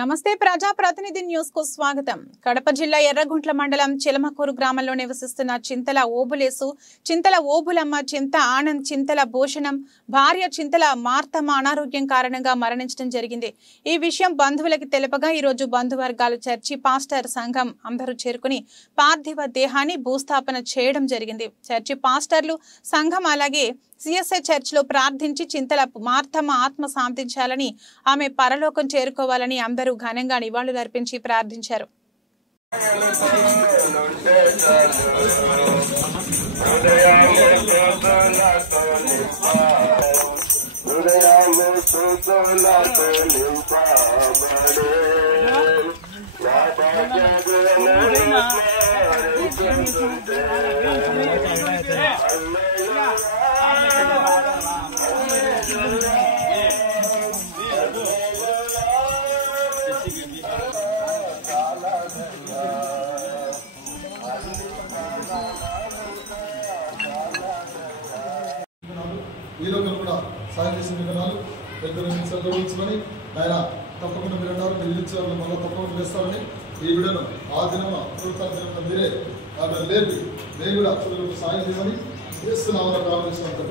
నమస్తే ప్రజా ప్రతినిధి న్యూస్ కు స్వాగతం। కడప జిల్లా ఎర్రగుంట్ల మండలం చిలమకూరు గ్రామంలో నివసిస్తున్న చింతల ఓబులేసు, చింతల ఓబులమ్మ, చింత ఆనంద్, చింతల భూషణం భార్య చింతల మార్తమ్మ అనారోగ్యం కారణంగా మరణించడం జరిగింది। ఈ విషయం బంధువులకు తెలుపగా ఈ రోజు బంధువర్గాలు చర్చి పాస్టర్ సంఘం అందరూ చేరుకుని పార్థివ దేహాన్ని భూస్థాపన చేయడం జరిగింది। చర్చి పాస్టర్లు సంఘం అలాగే సిఎస్ఐ చర్చ్ లో ప్రార్థించి చింతల మార్తమ్మ ఆత్మ శాంతించాలని, ఆమె పరలోకం చేరుకోవాలని అందరూ ఘనంగా నివాళులర్పించి ప్రార్థించారు। ఈ లోకల్ కూడా సాయం చేసిన విధానాలు గౌరవించమని ఆయన తప్పకుండా మీరు అన్నారు, మీరు ఇచ్చేవాళ్ళు మళ్ళీ తప్పకుండా చేస్తారని ఈ వీడియోను ఆ దినం దినం మీరే ఆమె లేదు నేను కూడా అప్పుడు సాయం చేయమని చేస్తున్నామని ప్రారంభించినట్టు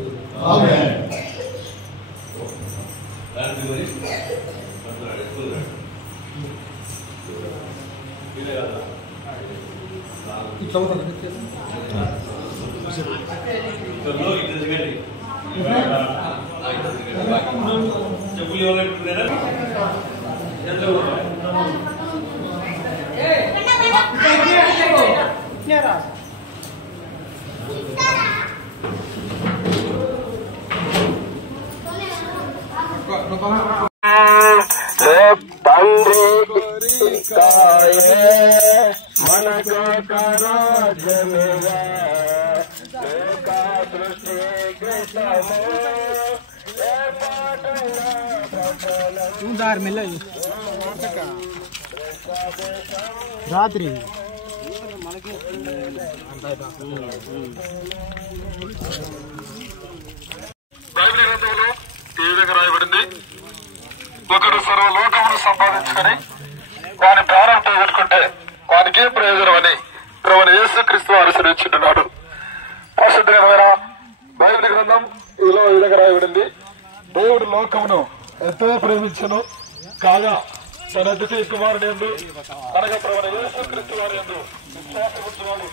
రాత్రి బైబిల్ గ్రంథంలో ఈ విధంగా రాయబడింది, ఒకరు సర్వలోకమును సంపాదించుకొని వాని ప్రాణం పోగొట్టుకుంటే వానికి ఏ ప్రయోజనం అని ప్రభువైన యేసుక్రీస్తు అనుసరించున్నాడు। పరిశుద్ధమైన బైబిల్ గ్రంథం ఈలో ఈ విధంగా రాయబడింది, దేవుడు లోకమును ఎంతో ప్రేమించును కాగా తన ద్వితీయ కుమారుని యందు అనగా ప్రభువైన యేసుక్రీస్తు వారి యందు విశ్వాసముంచువాడు